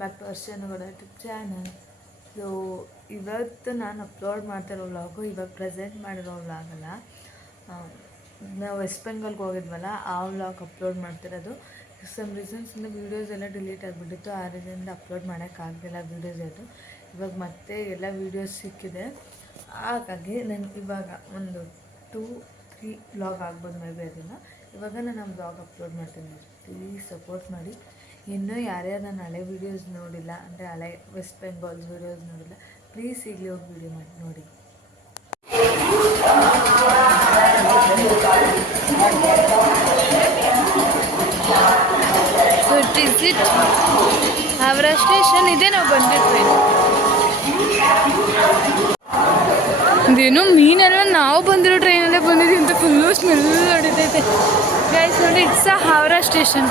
Back to Arshanagowda YouTube channel. So ಇವತ್ತು ನಾನು upload ಮಾಡ್ತಿರೋ ವ್ಲಾಗು ಇವಾಗ ಪ್ರೆಸೆಂಟ್ ಮಾಡಿರೋ ವ್ಲಾಗ್ ಅಲ್ಲ. ನಾವು ವೆಸ್ಟ್ ಬೆಂಗಾಲ್ಗೆ ಹೋಗಿದ್ವಲ್ಲ ಆ ವ್ಲಾಗ್ ಅಪ್ಲೋಡ್ ಮಾಡ್ತಿರೋದು. ಸಮ್ ರೀಸನ್ಸಿಂದ ವೀಡಿಯೋಸ್ ಎಲ್ಲ ಡಿಲೀಟ್ ಆಗಿಬಿಟ್ಟಿತ್ತು, ಆ ರೀಸನ್ನಿಂದ ಅಪ್ಲೋಡ್ ಮಾಡೋಕ್ಕಾಗಲಿಲ್ಲ ವೀಡಿಯೋಸ್ ಅದು. ಇವಾಗ ಮತ್ತೆ ಎಲ್ಲ ವೀಡಿಯೋಸ್ ಸಿಕ್ಕಿದೆ, ಹಾಗಾಗಿ ನಾನು ಇವಾಗ ಒಂದು 2-3 ವ್ಲಾಗ್ ಆಗ್ಬೋದು ಮೇ ಬಿ. ಅದನ್ನು ಇವಾಗ ನಾನು ಆ ವ್ಲಾಗ್ ಅಪ್ಲೋಡ್ ಮಾಡ್ತೀನಿ, ಪ್ಲೀಸ್ ಸಪೋರ್ಟ್ ಮಾಡಿ. ಇನ್ನೂ ಯಾರ್ಯಾರು ನಾನು ಹಳೆ ವೀಡಿಯೋಸ್ ನೋಡಿಲ್ಲ, ಅಂದರೆ ಹಳೆ ವೆಸ್ಟ್ ಬೆಂಗಾಲ್ಸ್ ವೀಡಿಯೋಸ್ ನೋಡಿಲ್ಲ, ಪ್ಲೀಸ್ ಈಗಲೇ ಹೋಗಿ ವೀಡಿಯೋ ಮಾಡಿ ನೋಡಿ. ಸೊ ಇಟ್ ಹಾವರಾ ಸ್ಟೇಷನ್ ಇದೆ, ನಾವು ಬಂದಿದ್ವಿ. ಇದೇನು ಮೀನೆಲ್ಲ ನಾವು ಬಂದಿರೋ ಟ್ರೈನಲ್ಲೇ ಬಂದಿದ್ದೀವಿ ಅಂತ ಫುಲ್ಲು ಸ್ಮೆಲ್ ಹೊಡಿತೈತೆ ಗೈಸ್. ನೋಡಿ, ಇಟ್ಸ್ ಹಾವರಾ ಸ್ಟೇಷನ್.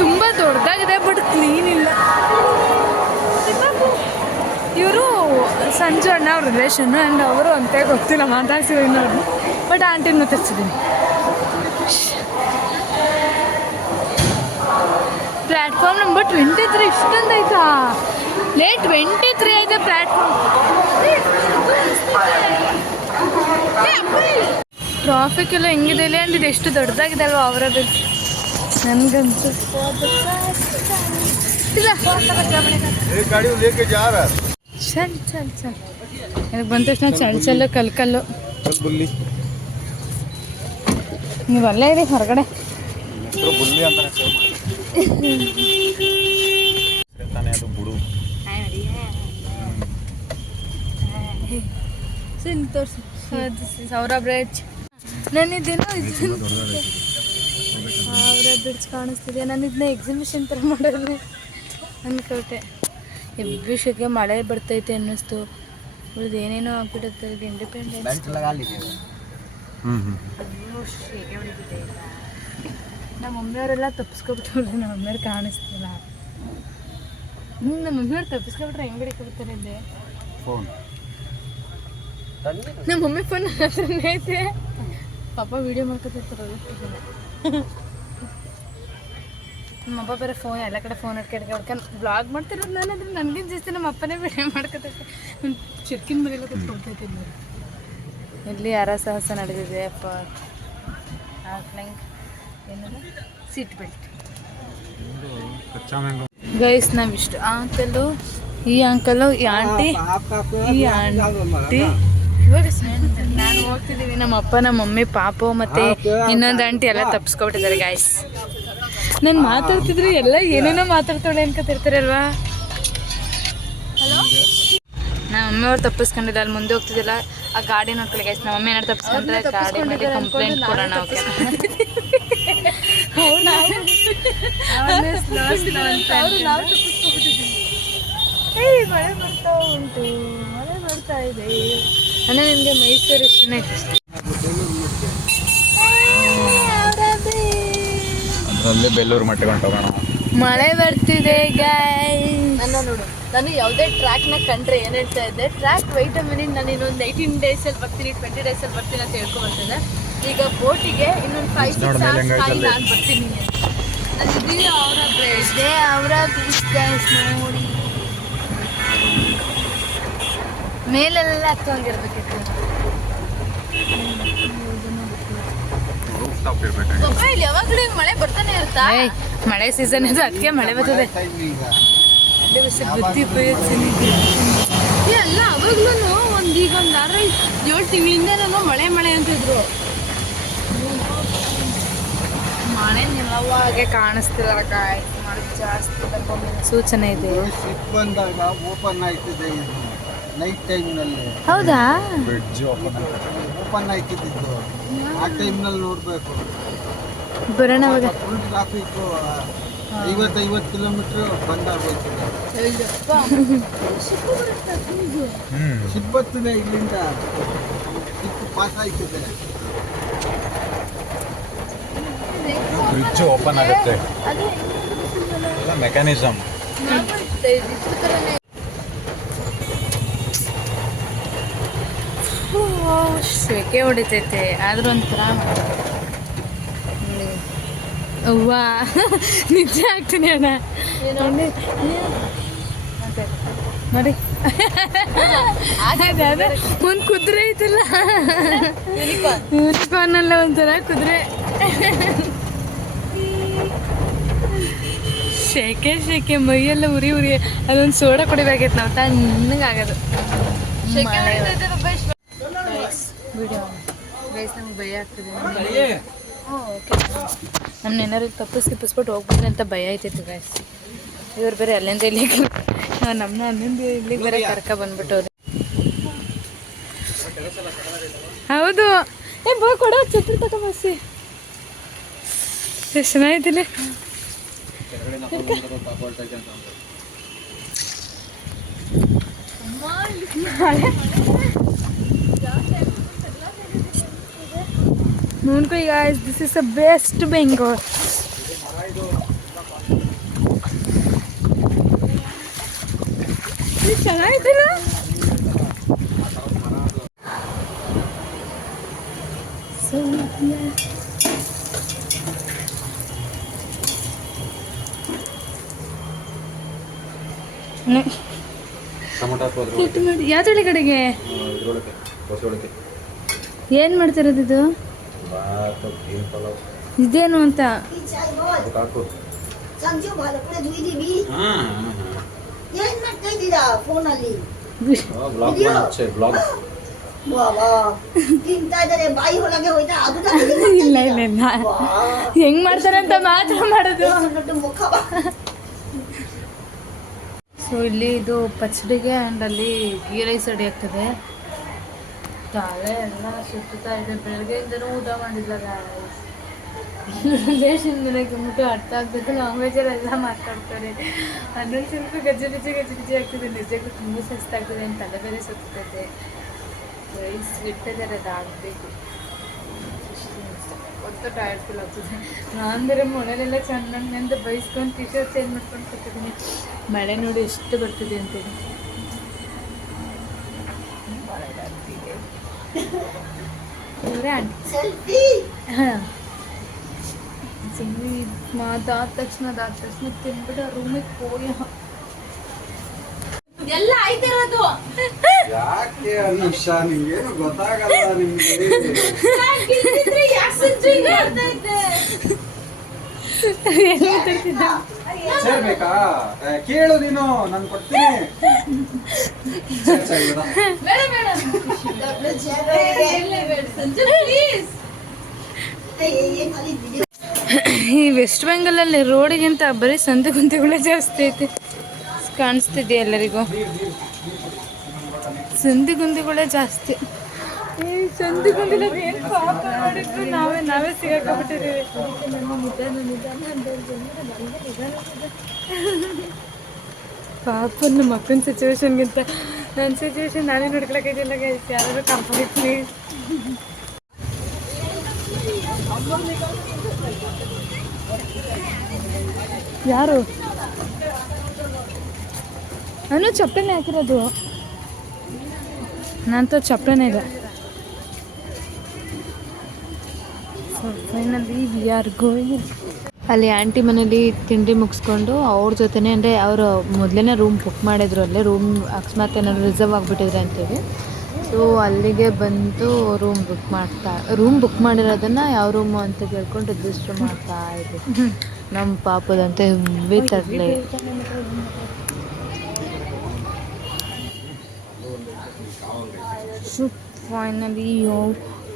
ತುಂಬ ದೊಡ್ಡದಾಗಿದೆ ಬಟ್ ಕ್ಲೀನ್ ಇಲ್ಲ. ಇವರು ಸಂಜು ಅಣ್ಣ ಅವ್ರ ರಿಲೇಷನ್ನು ಆ್ಯಂಡ್ ಅವರು ಅಂತ ಗೊತ್ತಿಲ್ಲ, ಮಾತಾಡ್ಸಿರೋ ಇನ್ನೊಬ್ರು, ಬಟ್ ಆಂಟಿನೂ ತರಿಸಿದ್ದೀನಿ. ಪ್ಲ್ಯಾಟ್ಫಾರ್ಮ್ ನಂಬರ್ 23 ಇಷ್ಟೊಂದಾಯ್ತಾ? 23 ಐತೆ ಪ್ಲ್ಯಾಟ್ಫಾರ್ಮ್. ಟ್ರಾಫಿಕ್ ಎಲ್ಲ ಹೆಂಗಿದೆ ಇಲ್ಲಿ, ಆ್ಯಂಡ್ ಇದು ಎಷ್ಟು ದೊಡ್ಡದಾಗಿದೆ ಅಲ್ವಾ ಅವರ ಬಿಲ್. ನನಗಂತೂ ಚಲ್ ಚಲ್ ಚಲ್ ನನಗೆ ಬಂದ ತಕ್ಷಣ ಚಲ್ ಕಲ್ಕಲ್ಲು. ನೀವಲ್ಲೇ ಇರಿ ಹೊರಗಡೆ. ಸೌರ ಬ್ರಿಡ್ಜ್. ನಾನಿದ್ದೇನೋ ಸೌರ ಬ್ರಿಡ್ಜ್ ಕಾಣಿಸ್ತಿದೆ. ನಾನು ಇದನ್ನ ಎಕ್ಸಿಬಿಷನ್ ಥರ ಮಾಡೋದು ಅಂದ್ಕೊಟ್ಟೆ. ಎಕ್ಸಿಬಿಷನ್ಗೆ ಮಳೆ ಬರ್ತೈತೆ ಅನ್ನಿಸ್ತು. ಇವ್ರದ್ದು ಏನೇನೋ ಆಗ್ಬಿಡುತ್ತೆ. ಇಂಡಿಪೆಂಡೆನ್ಸ್ ನಮ್ಮ ಮಮ್ಮಿಯವರೆಲ್ಲ ತಪ್ಪಿಸ್ಕೊಬಿಟ್ಟವ್ರೆ. ನಮ್ಮ ಮಮ್ಮಿಯವ್ರು ಕಾಣಿಸ್ತಿಲ್ಲ. ನಮ್ಮ ಮಮ್ಮಿಯವ್ರು ತಪ್ಪಿಸ್ಕೊಬಿಟ್ರೆ ಹೆಂಗೆ ಹಿಡ್ಕೊಬಿಡ್ತಾರೆ ಇದ್ದೆ. ನಮ್ಮ ಮಮ್ಮಿ ಫೋನ್ ನನ್ನ ಹತ್ರನೇ ಐತೆ. ಪಾಪ ವೀಡಿಯೋ ಮಾಡ್ಕೊತಿರ್ತಾರೆ. ನಮ್ಮ ಅಪ್ಪ ಬೇರೆ ಫೋನ್ ಎಲ್ಲ ಕಡೆ ಫೋನ್ ಹೊಡ್ಕೊಂಡು ಬ್ಲಾಗ್ ಮಾಡ್ತಿರೋದು. ನಾನು ಅದ್ರ ನನಗಿಂತ ಜಾಸ್ತಿ ನಮ್ಮ ಅಪ್ಪನೇ ವೀಡಿಯೋ ಮಾಡ್ಕೊತೈತೆ. ಚಿರ್ಕಿನ ಮನೆಯಲ್ಲ ಕೂತ್ಕೊಳ್ತೈತೆ. ಇಲ್ಲಿ ಸಾಹಸ ನಡೆದಿದೆ. ಏನದು ಸೀಟ್ ಬೆಲ್ಟ್. ಗೈಸ್ ನಾವಿಷ್ಟು ಅಂಕಲು, ಈ ಅಂಕಲು, ಈ ಆಂಟಿ, ಇವಾಗ ನಾನು ಹೋಗ್ತಿದ್ದೀವಿ. ನಮ್ಮ ಅಪ್ಪ, ನಮ್ಮ ಮಮ್ಮಿ, ಪಾಪು ಮತ್ತು ಇನ್ನೊಂದು ಆಂಟಿ ಎಲ್ಲ ತಪ್ಪಿಸ್ಕೊಬಿಟ್ಟಿದ್ದಾರೆ ಗೈಸ್. ನಾನು ಮಾತಾಡ್ತಿದ್ರು ಎಲ್ಲ ಏನೇನೋ ಮಾತಾಡ್ತಾಳೆ ಅನ್ಕೊತಿರ್ತಾರೆ ಅಲ್ವಾ. ಹಲೋ, ನಮ್ಮ ಮಮ್ಮಿಯವ್ರು ತಪ್ಪಿಸ್ಕೊಂಡಿದ್ದೆ. ಅಲ್ಲಿ ಮುಂದೆ ಹೋಗ್ತಿದ್ದಿಲ್ಲ, ಆ ಗಾಡಿ ನೋಡ್ಕೊಳ್ಳಿ ಗೈಸ್. ನಮ್ಮ ಮಮ್ಮಿ ಏನಾರು ತಪ್ಪಿಸ್ಕೊಂಡ್ರೆ ಗಾಡಿ ಮೇಲೆ ಕಂಪ್ಲೇಂಟ್ ಕೊಡೋಣ. ಓಕೆ, ಮಳೆ ಬರ್ತಾ ಉಂಟು, ಮಳೆ ಬರ್ತಾ ಇದೆ. ಅಂದರೆ ನಿಮಗೆ ಮೈಸೂರು ಇಷ್ಟನೇ ಇಷ್ಟ. ಬೆಳ್ಳೂರು ಮಟ್ಟಿಗೆ ಹೊಂಟೋಗೋಣ. ಮಳೆ ಬರ್ತಿದೆ ಗಾಯ್ಸ್. ನೋಡು, ನಾನು ಯಾವುದೇ ಟ್ರ್ಯಾಕ್ನ ಕಂಡ್ರೆ ಏನು ಹೇಳ್ತಾ ಇದ್ದೆ, ಟ್ರ್ಯಾಕ್ ವೆಯ್ಟ್ ಅ ಮಿನಿಟ್, ನಾನು ಇನ್ನೊಂದು 18 ಡೇಸಲ್ಲಿ ಬರ್ತೀನಿ, 20 ಡೇಸಲ್ಲಿ ಬರ್ತೀನಿ ಅಂತ ಹೇಳ್ಕೊಂಡ್ಬರ್ತೇನೆ. ಈಗ ಬೋಟಿಗೆ ಇನ್ನೊಂದು 5-6 hours ನಾನು ಬರ್ತೀನಿ. ಅದೇ ಅವರ ಬ್ರಿಡ್ಜ್ ಗೈಸ್. ನೋಡಿ, ಮೇಲೆಲ್ಲ ಹತ್ತೋಂಗಿರ್ಬೇಕಿತ್ತು. ಇಲ್ಲಿ ಯಾವಾಗಲೂ ಮಳೆ ಬರ್ತಾನೆ ಇರುತ್ತಾ? ಮಳೆ ಸೀಸನ್ ಇದು, ಅದಕ್ಕೆ ಮಳೆ ಬರ್ತದೆ. ಎಲ್ಲ ಅವಾಗ್ಲೂ ಈಗ ಒಂದು 6-7 ತಿಂಗಳಿಂದ ಮಳೆ ಅಂತಿದ್ರು. ಮಳೆ ನಿಲ್ಲವಾಗೆ ಕಾಣಿಸ್ತಿಲ್ಲ ಗಾಯ್ಸ್. ಮಳೆ ಜಾಸ್ತಿ ಬರ್ಬೋದು ಸೂಚನೆ ಇದೆ. ಬಂದಾಗ ಓಪನ್ ಆಯ್ತಿದೆ ಇದು ನೈಟ್ ಟೈಮ್ನಲ್ಲಿ. ಹೌದಾ? ಬ್ರಿಡ್ಜ್ ಓಪನ್ ಆಯ್ತಿದ್ದು ಆ ಟೈಮ್ನಲ್ಲಿ ನೋಡಬೇಕು. ಬರೋಣ ಫುಲ್ ಟ್ರಾಫಿಕ್ಕು 50 ಕಿಲೋಮೀಟ್ರ್ ಬಂದಾಗೋಯ್ತದೆ. ಸಿಬ್ಬತ್ತಿದೆ ಇಲ್ಲಿಂದ ಪಾಸ್ ಆಯ್ತಿದೆ. ಬ್ರಿಡ್ಜ್ ಓಪನ್ ಆಗುತ್ತೆ, ಎಲ್ಲ ಮೆಕ್ಯಾನಿಸಮ್. ಸೆಕೆ ಹೊಡಿತೈತೆ, ಆದ್ರೂ ಒಂಥರ ಅವ್ವಾ ನಿಜ ಆಗ್ತೀನಿ ಅಣ್ಣ ನೋಡಿ ನೋಡಿ ಅದೇ ಒಂದು ಕುದುರೆ ಐತಲ್ಲ ಯೂನಿಕಾರ್ನ್ ಅಲ್ಲ ಒಂಥರ ಕುದುರೆ ಶೆಕೆ ಮೈಯೆಲ್ಲ ಉರಿ ಅದೊಂದು ಸೋಡಾ ಕುಡಿಬೇಕಾಗಿತ್ತು ನಾವು ತಣ್ಣಗಾಗೋದು ವಿಡಿಯೋ ಗೈಸ್ ನಮ್ಗೆ ಭಯ ಆಗ್ತಿದೆ ಓಕೆ ನಮ್ಮ ಏನಾರು ತಪ್ಪಿಸ್ಬಿಟ್ಟು ಹೋಗ್ಬಿಡ್ರಿ ಅಂತ ಭಯ ಆಯ್ತಿತ್ತು ಗೈಸ್ ಇವ್ರು ಬೇರೆ ಅಲ್ಲಿಂದ ಇಲ್ಲಿಗೆ ನಮ್ಮನ್ನ ಅಲ್ಲಿಂದ ಇಲ್ಲಿಗೆ ಬೇರೆ ಬಂದ್ಬಿಟ್ಟವ್ರು ಹೌದು ಬಾ ಕೊಡ ಛತ್ರಿ ತಗೊಂಬಸಿ ಎಷ್ಟು ಚೆನ್ನಾಗಿದ್ದಿಲ್ಲ ನೋಡ್ಕೊ ಈಗ this is the best Bengaluru ಚೆನ್ನಾಗಿದ್ದಿಲ್ಲ ಯಾವ್ದೊಳ್ಳೆ ಕಡೆಗೆ ಏನು ಮಾಡ್ತಿರೋದು ಇದು ಇದೇನು ಅಂತ ಇಲ್ಲ ಇಲ್ಲ ಇಲ್ಲ ಹೆಂಗ್ ಮಾಡ್ತಾರೆ ಅಂತ ಮಾತ್ರ ಮಾಡೋದು ಸೊ ಇಲ್ಲಿ ಇದು ಪಚ್ಚಡಿಗೆ ಆ್ಯಂಡ್ ಅಲ್ಲಿ ಗೀ ರೈಸ್ ರೆಡಿ ಆಗ್ತದೆ ತಲೆ ಎಲ್ಲ ಸುತ್ತಾ ಇದೆ ಬೆಳಗ್ಗೆಯಿಂದನೂ ಊಟ ಮಾಡಿಲ್ಲ ರಿಲೇಷನ್ ಮನೆಗೆ ಮುಟ್ಟು ಅರ್ಥ ಆಗ್ಬೇಕು ಲ್ಯಾಂಗ್ವೇಜಲ್ಲೆಲ್ಲ ಮಾತಾಡ್ತಾರೆ ಅದೊಂದು ಸ್ವಲ್ಪ ಗಜ್ಜಿ ಆಗ್ತಿದೆ ನಿಜಕ್ಕೂ ತುಂಬ ಸುಸ್ತಾಗ್ತದೆ ಅಂತ ತಲೆ ಬೇರೆ ಸುತ್ತದೆ ರೈಸ್ ಇಟ್ಟಿದ್ದಾರೆ ಅದಾಗಬೇಕು ಒತ್ತು ಟೈರ್ಡ್ ಫೀಲ್ ಆಗ್ತದೆ ನಾನು ಬೇರೆ ಮೊಳಲೆಲ್ಲ ಚೆನ್ನಾಗಿ ಅಂತ ಬೈಸ್ಕೊಂಡು ಟಿ ಶರ್ಟ್ ಚೇಂಜ್ ಮಾಡ್ಕೊಂಡು ಕೂತಿದ್ದೀನಿ ಮಳೆ ನೋಡಿ ಎಷ್ಟು ಬರ್ತಿದೆ ಅಂತೇಳಿ ಇವರೇ ಆಂಟಿ ಹಾಂ ಸುಮ್ಮನೆ ಅದಾದ ತಕ್ಷಣ ತಿನ್ಬಿಟ್ಟು ರೂಮಿಗೆ ಹೋಗಿ ಎಲ್ಲ ಆಯ್ತಿರೋದು ಯಾಕೆ ಅನುಷಾ ನಿಮ್ಗೇನು ಗೊತ್ತಾಗಲ್ಲ ನಿಮ್ಗೆ ಸೇರ್ಬೇಕಾ ಕೇಳು ನೀನು ನಾನು ಕೊಡ್ತೀನಿ ಈ ವೆಸ್ಟ್ ಬೆಂಗಾಲಲ್ಲಿ ರೋಡಿಗಿಂತ ಬರೀ ಸಂತೆ ಕುಂತೆಗಳೇ ಜಾಸ್ತಿ ಐತಿ ಕಾಣಿಸ್ತಿದೆ ಎಲ್ಲರಿಗೂ ಸಂಧಿ ಗುಂದಿಗಳೇ ಜಾಸ್ತಿ ಸಂಧಿ ಗುಂದಿಲ್ಲ ಏನು ಪಾಪ ಮಾಡಿದ್ರು ನಾವೇ ಸಿಗಾಕೊಂಡ್ಬಿಟ್ಟಿದ್ದೀವಿ ಪಾಪ ನಮ್ಮ ಅಕ್ಕನ ಸಿಚುವೇಶನ್ಗಿಂತ ನನ್ನ ಸಿಚುವೇಶನ್ ನಾನೇ ನೋಡ್ಕೊಳಕ್ಕಾಗಿಲ್ಲ ಗೈಸ್ ಯಾರಾದ್ರೂ ಕಂಪನಿ ಪ್ಲೀಸ್ ಯಾರು ನಾನು ಚಪ್ಪಲಿನೇ ಹಾಕಿರೋದು ನಂತ ಚಪ್ಪಲಿನೇ ಇಲ್ಲ so finally we are going ಅಲ್ಲಿ ಆಂಟಿ ಮನೇಲಿ ತಿಂಡಿ ಮುಗಿಸ್ಕೊಂಡು ಅವ್ರ ಜೊತೆನೇ ಅಂದರೆ ಅವರು ಮೊದಲನೇ ರೂಮ್ ಬುಕ್ ಮಾಡಿದ್ರು ಅಲ್ಲೇ ರೂಮ್ ಅಕಸ್ಮಾತ್ ಏನಾದ್ರು ರಿಸರ್ವ್ ಆಗಿಬಿಟ್ಟಿದ್ರೆ ಅಂತೇಳಿ ಸೊ ಅಲ್ಲಿಗೆ ಬಂದು ರೂಮ್ ಬುಕ್ ಮಾಡಿರೋದನ್ನು ಯಾವ ರೂಮು ಅಂತ ಕೇಳ್ಕೊಂಡು ರಿಜಿಸ್ಟರ್ ಮಾಡ್ತಾ ಇದ್ವಿ ನಮ್ಮ ಪಾಪದಂತೆ ಹೆವಿ ತರಲೆ ಸೊ ಫೈನಲಿ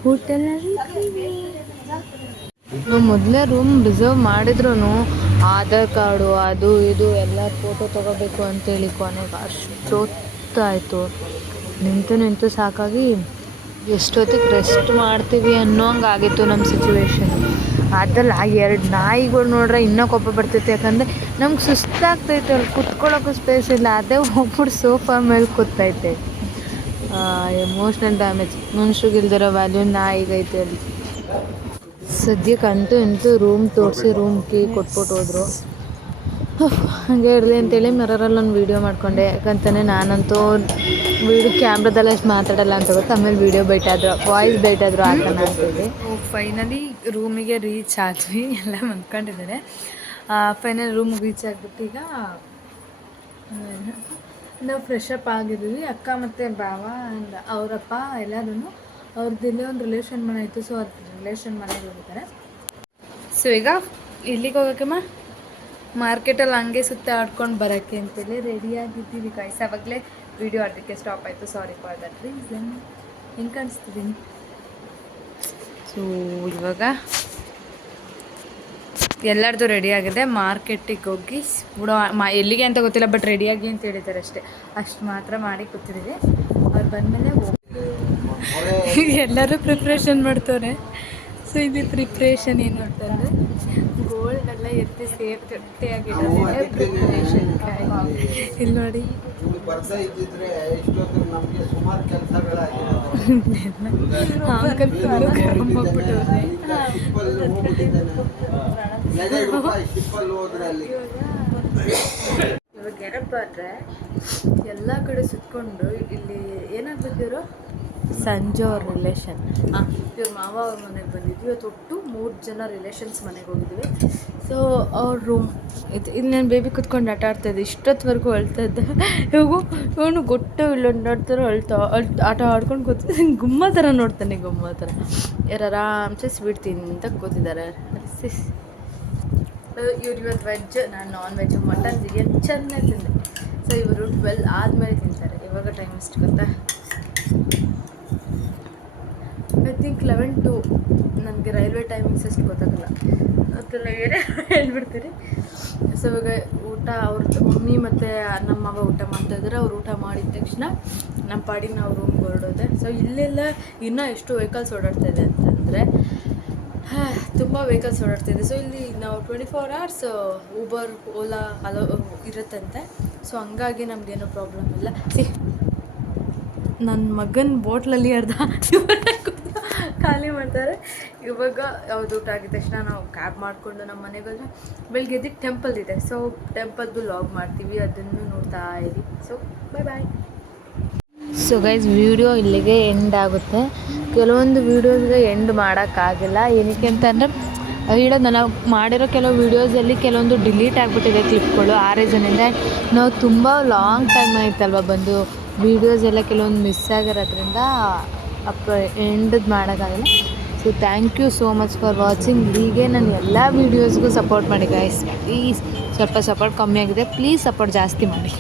ಹೋಟೆಲಲ್ಲಿ ನಾವು ಮೊದಲೇ ರೂಮ್ ರಿಸರ್ವ್ ಮಾಡಿದ್ರು ಆಧಾರ್ ಕಾರ್ಡು ಅದು ಇದು ಎಲ್ಲ ಫೋಟೋ ತೊಗೋಬೇಕು ಅಂತೇಳಿ ಕೊನೆಗೆ ಅಷ್ಟೊತ್ತಾಯಿತು ನಿಂತು ಸಾಕಾಗಿ ಎಷ್ಟೊತ್ತಿಗೆ ರೆಸ್ಟ್ ಮಾಡ್ತೀವಿ ಅನ್ನೋಂಗೆ ಆಗಿತ್ತು ನಮ್ಮ ಸಿಚುವೇಶನ್ ಅದಲ್ಲ 2 ನಾಯಿಗಳು ನೋಡ್ರೆ ಇನ್ನೂ ಕೋಪ ಬರ್ತೈತೆ ಯಾಕಂದರೆ ನಮ್ಗೆ ಸುಸ್ತಾಗ್ತೈತೆ ಅಲ್ಲಿ ಕುತ್ಕೊಳ್ಳೋಕ್ಕೂ ಸ್ಪೇಸ್ ಇಲ್ಲ ಅದೇ ಹೋಗ್ಬಿಟ್ಟು ಸೋಫಾ ಮೇಲೆ ಕೂತೈತೆ ಎಮೋಷ್ನಲ್ ಡ್ಯಾಮೇಜ್ ಮನುಷ್ಯಗಿಲ್ದಿರೋ ವ್ಯಾಲ್ಯೂ ನಾಯಿಗೈತೆ ಅಲ್ಲಿ ಸದ್ಯಕ್ಕಂತೂ ರೂಮ್ ತೋರಿಸಿ ರೂಮ್ ಕೀ ಕೊಟ್ಬಿಟ್ಟು ಹೋದ್ರು ಹಾಗೆ ಇರಲಿ ಅಂತೇಳಿ ಮಿರರಲ್ಲಿ ಒಂದು ವೀಡಿಯೋ ಮಾಡಿಕೊಂಡೆ. ಯಾಕಂತಾನೆ ನಾನಂತೂ ಕ್ಯಾಮ್ರಾದಲ್ಲಿ ಅಷ್ಟು ಮಾತಾಡಲ್ಲ ಅಂತ ಗೊತ್ತು. ಆಮೇಲೆ ವೀಡಿಯೋ ಬೈಟಾದ್ರು, ವಾಯ್ಸ್ ಬೈಟಾದ್ರು ಹಾಕೋಣ ಅಂತೇಳಿ. ಫೈನಲಿ ರೂಮಿಗೆ ರೀಚ್ ಆದ್ವಿ. ಎಲ್ಲ ಅಂದ್ಕೊಂಡಿದ್ದಾರೆ. ಫೈನಲ್ ರೂಮಿಗೆ ರೀಚ್ ಆಗಿಬಿಟ್ಟು ಈಗ ನಾವು ಫ್ರೆಶ್ ಅಪ್ ಆಗಿದ್ದೀವಿ. ಅಕ್ಕ ಮತ್ತು ಬಾವ ಆ್ಯಂಡ್ ಅವರಪ್ಪ ಎಲ್ಲರೂ ಅವ್ರದ್ದು ಒಂದು ರಿಲೇಷನ್ ಮನೆ ಇತ್ತು. ಸೊ ಅವ್ರ ರಿಲೇಷನ್ ಮನೆಗೆ ಹೋಗಿದ್ದಾರೆ. ಸೊ ಈಗ ಇಲ್ಲಿಗೆ ಹೋಗೋಕ್ಕಮ್ಮ ಮಾರ್ಕೆಟಲ್ಲಿ ಹಂಗೆ ಸುತ್ತ ಆಡ್ಕೊಂಡು ಬರೋಕ್ಕೆ ಅಂತೇಳಿ ರೆಡಿಯಾಗಿದ್ದೀವಿ ಗೈಸ್. ಆವಾಗಲೇ ವೀಡಿಯೋ ಆಡೋಕ್ಕೆ ಸ್ಟಾಪ್ ಆಯಿತು. Sorry for that reason. ಹೆಂಗೆ ಕಾಣಿಸ್ತಿದ್ದೀನಿ? ಸೊ ಇವಾಗ ಎಲ್ಲರದು ರೆಡಿ ಆಗಿದೆ. ಮಾರ್ಕೆಟಿಗೆ ಹೋಗಿ ಎಲ್ಲಿಗೆ ಅಂತ ಗೊತ್ತಿಲ್ಲ, ಬಟ್ ರೆಡಿಯಾಗಿ ಅಂತ ಹೇಳಿದ್ದಾರೆ ಅಷ್ಟೇ. ಅಷ್ಟು ಮಾತ್ರ ಮಾಡಿ ಕೂತಿದ್ದೀವಿ. ಅವ್ರು ಬಂದಮೇಲೆ ಎಲ್ಲರೂ ಪ್ರಿಪ್ರೇಷನ್ ಮಾಡ್ತವ್ರೆ. ಸೊ ಇದು ಪ್ರಿಪ್ರೇಷನ್ ಏನು ಅಂತಂದರೆ ಗೋಲ್ಡೆಲ್ಲ ಎತ್ತಿ ಸೇಫ್ಟಿಯಾಗಿಟ್ಟಿದ್ದಾರೆ. ಪ್ರಿಪ್ರೇಷನ್ ಇಲ್ಲಿ ನೋಡಿ ಅಂಕಲ್ ಹೋಗ್ಬಿಟ್ಟವ್ರೆ. ಇವಾಗ ಏನಪ್ಪ ಅಂದರೆ ಎಲ್ಲ ಕಡೆ ಸುತ್ಕೊಂಡು ಇಲ್ಲಿ ಏನಾಗ್ಬೇಕಿದ್ರು ಸಂಜೆ ಅವ್ರ ರಿಲೇಷನ್ ಇವ್ರ ಮಾವ ಅವ್ರ ಮನೆಗೆ ಬಂದಿದ್ವಿ. ಇವತ್ತು ಒಟ್ಟು 3 ಜನ ರಿಲೇಷನ್ಸ್ ಮನೆಗೆ ಹೋಗಿದ್ವಿ. ಸೊ ಅವ್ರ ರೂಮ್ ಇದು ನಾನು ಬೇಬಿ ಕುತ್ಕೊಂಡು ಆಟ ಆಡ್ತಾಯಿದ್ದೆ. ಇಷ್ಟೊತ್ತವರೆಗೂ ಅಳ್ತಾ ಇದ್ದೆ. ಇವನು ಗೊತ್ತು ಇಲ್ಲೊಂದು ಆಡ್ತಾರೋ ಆಟ ಆಡ್ಕೊಂಡು ಕೂತ ಗುಮ್ಮ ಥರ ನೋಡ್ತಾನೆ. ಗುಮ್ಮ ಥರ ಯಾರು ಆರಾಮ್ಸೆ ಸ್ವೀಟ್ ತಿಂತ ಕೂತಿದ್ದಾರೆ. ಇವ್ರು ಇವತ್ತು ವೆಜ್, ನಾನು ನಾನ್ ವೆಜ್. ಮಟನ್ ಬಿರಿಯಾನಿ ಚೆನ್ನಾಗಿ ತಿಂದೆ. ಸೊ ಇವರು 12 ಆದಮೇಲೆ ತಿಂತಾರೆ. ಇವಾಗ ಟೈಮ್ ಎಷ್ಟು ಗೊತ್ತಾ? ಐ ಥಿಂಕ್ 11 to ನನಗೆ ರೈಲ್ವೆ ಟೈಮಿಂಗ್ಸ್ ಅಷ್ಟು ಗೊತ್ತಾಗಲ್ಲ. ಅದೆಲ್ಲ ಏನೇ ಹೇಳ್ಬಿಡ್ತೀರಿ. ಸೊ ಇವಾಗ ಊಟ ಅವ್ರದ್ದು ಮಮ್ಮಿ ಮತ್ತು ನಮ್ಮ ಮಾವ ಊಟ ಮಾಡ್ತಾಯಿದ್ದಾರೆ. ಅವ್ರು ಊಟ ಮಾಡಿದ ತಕ್ಷಣ ನಮ್ಮ ಪಾಡಿಗೆ ನಾವು ರೂಮ್ಗೆ ಹೊರಡೋದೆ. ಸೊ ಇಲ್ಲೆಲ್ಲ ಇನ್ನೂ ಎಷ್ಟು ವೆಹಿಕಲ್ಸ್ ಓಡಾಡ್ತಾಯಿದೆ ಅಂತಂದರೆ ತುಂಬ ವೆಹಿಕಲ್ಸ್ ಓಡಾಡ್ತಿದೆ. ಸೊ ಇಲ್ಲಿ ನಾವು 24 hours ಊಬರ್, ಓಲಾ ಅಲೋ ಇರುತ್ತಂತೆ. ಸೊ ಹಂಗಾಗಿ ನಮಗೇನೋ ಪ್ರಾಬ್ಲಮ್ ಇಲ್ಲ. ನನ್ನ ಮಗನ ಬೋಟ್ಲಲ್ಲಿ ಖಾಲಿ ಮಾಡ್ತಾರೆ. ಇವಾಗ ಯಾವ್ದು ಊಟ ಆಗಿದ ತಕ್ಷಣ ನಾವು ಕ್ಯಾಬ್ ಮಾಡಿಕೊಂಡು ನಮ್ಮ ಮನೆಗೆ ಹೋದರೆ ಬೆಳಗ್ಗೆ ಎದ್ದು ಟೆಂಪಲ್ ಇದೆ. ಸೊ ಟೆಂಪಲ್ದು ಲಾಗ್ ಮಾಡ್ತೀವಿ, ಅದನ್ನು ನೋಡ್ತಾ ಇರಿ. So bye. So guys video ಇಲ್ಲಿಗೆ ಎಂಡ್ ಆಗುತ್ತೆ. ಕೆಲವೊಂದು ವೀಡಿಯೋಸ್ಗೆ ಎಂಡ್ ಮಾಡೋಕ್ಕಾಗಿಲ್ಲ. ಏನಕ್ಕೆ ಅಂತಂದರೆ ಹೇಳೋದು ನಾವು ಮಾಡಿರೋ ಕೆಲವು ವೀಡಿಯೋಸಲ್ಲಿ ಕೆಲವೊಂದು ಡಿಲೀಟ್ ಆಗಿಬಿಟ್ಟಿದೆ ಕ್ಲಿಪ್ಗಳು. ಆ ರೀಸನಿಂದ ನಾವು ತುಂಬ ಲಾಂಗ್ ಟೈಮ್ ಆಯ್ತಲ್ವ ಬಂದು ವೀಡಿಯೋಸ್ ಎಲ್ಲ ಕೆಲವೊಂದು ಮಿಸ್ ಆಗಿರೋದ್ರಿಂದ ಎಂಡದ್ದು ಮಾಡೋಕ್ಕಾಗಲ್ಲ. So thank you so much for watching. ಹೀಗೆ ನಾನು ಎಲ್ಲ ವೀಡಿಯೋಸ್ಗೂ ಸಪೋರ್ಟ್ ಮಾಡಿ ಗೈಸ್. ಪ್ಲೀಸ್ ಸ್ವಲ್ಪ ಸಪೋರ್ಟ್ ಕಮ್ಮಿ ಆಗಿದೆ, ಪ್ಲೀಸ್ ಸಪೋರ್ಟ್ ಜಾಸ್ತಿ ಮಾಡಿ.